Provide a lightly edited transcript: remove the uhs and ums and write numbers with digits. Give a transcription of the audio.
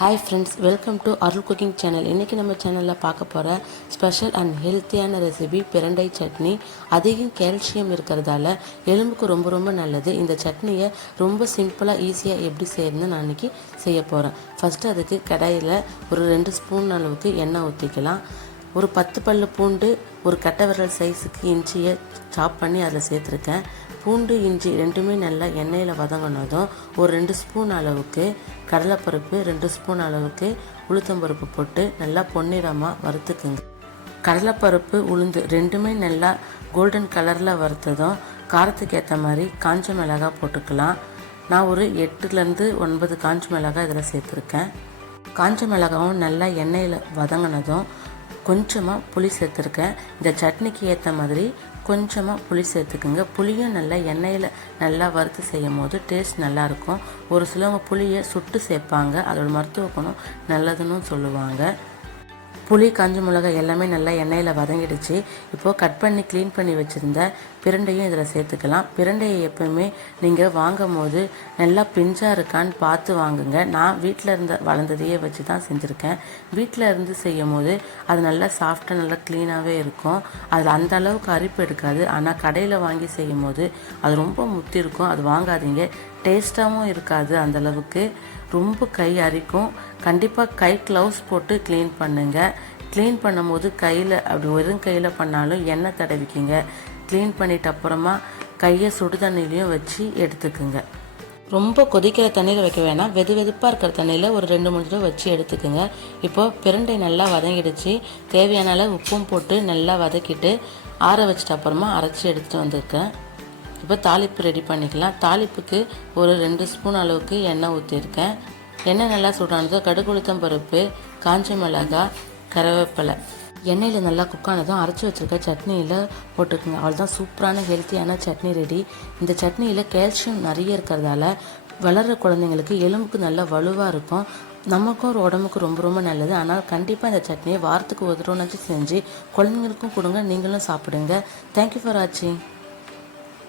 Hi friends, welcome to Arul cooking channel. இன்றைக்கி நம்ம சேனலில் பார்க்க போகிற ஸ்பெஷல் அண்ட் ஹெல்த்தியான ரெசிபி பிரண்டை சட்னி. அதிகம் கால்சியம் இருக்கிறதால எலும்புக்கு ரொம்ப ரொம்ப நல்லது. இந்த சட்னியை ரொம்ப சிம்பிளாக ஈஸியாக எப்படி செய்யறதுன்னு நான் இன்றைக்கி செய்ய போகிறேன். ஃபஸ்ட்டு அதுக்கு கடாயில் ஒரு 2 ஸ்பூன் அளவுக்கு எண்ணெய் ஊற்றிக்கலாம். ஒரு 10 பல்லு பூண்டு, ஒரு கட்டை விரல் சைஸுக்கு இஞ்சியை சாப் பண்ணி அதில் சேர்த்துருக்கேன். பூண்டு இஞ்சி ரெண்டுமே நல்லா எண்ணெயில் வதங்கினதும் ஒரு 2 ஸ்பூன் அளவுக்கு கடலைப்பருப்பு, 2 ஸ்பூன் அளவுக்கு உளுத்தம்பருப்பு போட்டு நல்லா பொன்னிறமாக வறுத்துக்குங்க. கடலைப்பருப்பு உளுந்து ரெண்டுமே நல்லா கோல்டன் கலரில் வறுத்ததும் காரத்துக்கு ஏற்ற மாதிரி காஞ்ச மிளகாய் போட்டுக்கலாம். நான் ஒரு 8லேருந்து 9 காஞ்ச மிளகாய் இதில் சேர்த்துருக்கேன். காஞ்ச மிளகாவும் நல்லா எண்ணெயில் வதங்கினதும் கொஞ்சமாக புளி சேர்த்துருக்கேன். இந்த சட்னிக்கு ஏற்ற மாதிரி கொஞ்சமாக புளி சேர்த்துக்குங்க. புளியும் நல்லா எண்ணெயில் நல்லா வறுத்து செய்யும் போது டேஸ்ட் நல்லாயிருக்கும். ஒரு சிலவங்க புளியை சுட்டு சேர்ப்பாங்க, அதோட மருத்துவ குணம் நல்லதுன்னு சொல்லுவாங்க. புளி, காஞ்ச மிளகாய் எல்லாமே நல்லா எண்ணெயில் வதங்கிடுச்சு. இப்போது கட் பண்ணி க்ளீன் பண்ணி வச்சுருந்த பிரண்டையும் இதில் சேர்த்துக்கலாம். பிரண்டையை எப்போவுமே நீங்கள் வாங்கும் போது நல்லா பிஞ்சாக இருக்கான்னு பார்த்து வாங்குங்க. நான் வீட்டில் வளர்ந்ததையே வச்சு தான் செஞ்சுருக்கேன். வீட்டில் இருந்து செய்யும் போது அது நல்லா சாஃப்டாக நல்லா க்ளீனாகவே இருக்கும். அதில் அந்த அளவுக்கு அரிப்பு எடுக்காது. ஆனால் கடையில் வாங்கி செய்யும் போது அது ரொம்ப முத்தி இருக்கும். அது வாங்காதீங்க, டேஸ்ட்டாகவும் இருக்காது. அந்தளவுக்கு ரொம்ப கை அரிக்கும். கண்டிப்பாக கை க்ளவுஸ் போட்டு க்ளீன் பண்ணுங்கள். க்ளீன் பண்ணும்போது கையில் அப்படி வெறும் கையில் பண்ணாலும் எண்ணெய் தடவிக்கிங்க. க்ளீன் பண்ணிட்ட அப்புறமா கையை சுடு தண்ணிலையும் வச்சு எடுத்துக்குங்க. ரொம்ப கொதிக்கிற தண்ணியில் வைக்க வேணாம், வெதுப்பாக இருக்கிற தண்ணியில் ஒரு 2-3 தடவை வச்சு எடுத்துக்குங்க. இப்போது பிரண்டை நல்லா வதங்கிடுச்சு. தேவையான அளவு உப்பும் போட்டு நல்லா வதக்கிட்டு ஆற வச்சிட்ட அப்புறமா அரைச்சி எடுத்துகிட்டு வந்திருக்கேன். இப்போ தாளிப்பு ரெடி பண்ணிக்கலாம். தாளிப்புக்கு ஒரு 2 ஸ்பூன் அளவுக்கு எண்ணெய் ஊற்றிருக்கேன். எண்ணெய் நல்லா சூடானதோ கடுகு, உளுத்தம் பருப்பு, காஞ்ச மிளகாய், கருவேப்பிலை எண்ணெயில் நல்லா குக்கானதும் அரைச்சி வச்சுருக்க சட்னியில் போட்டுக்குங்க. அவ்வளோதான், சூப்பரான ஹெல்த்தியான சட்னி ரெடி. இந்த சட்னியில் கால்சியம் நிறைய இருக்கிறதால வளர்கிற குழந்தைங்களுக்கு எலும்புக்கு நல்லா வலுவாக இருக்கும். நமக்கும் ஒரு உடம்புக்கு ரொம்ப ரொம்ப நல்லது. ஆனால் கண்டிப்பாக இந்த சட்னியை வாரத்துக்கு ஒரு தடவை செஞ்சு குழந்தைங்களுக்கும் கொடுங்க, நீங்களும் சாப்பிடுங்க. தேங்க்யூ ஃபார் வாட்சிங்.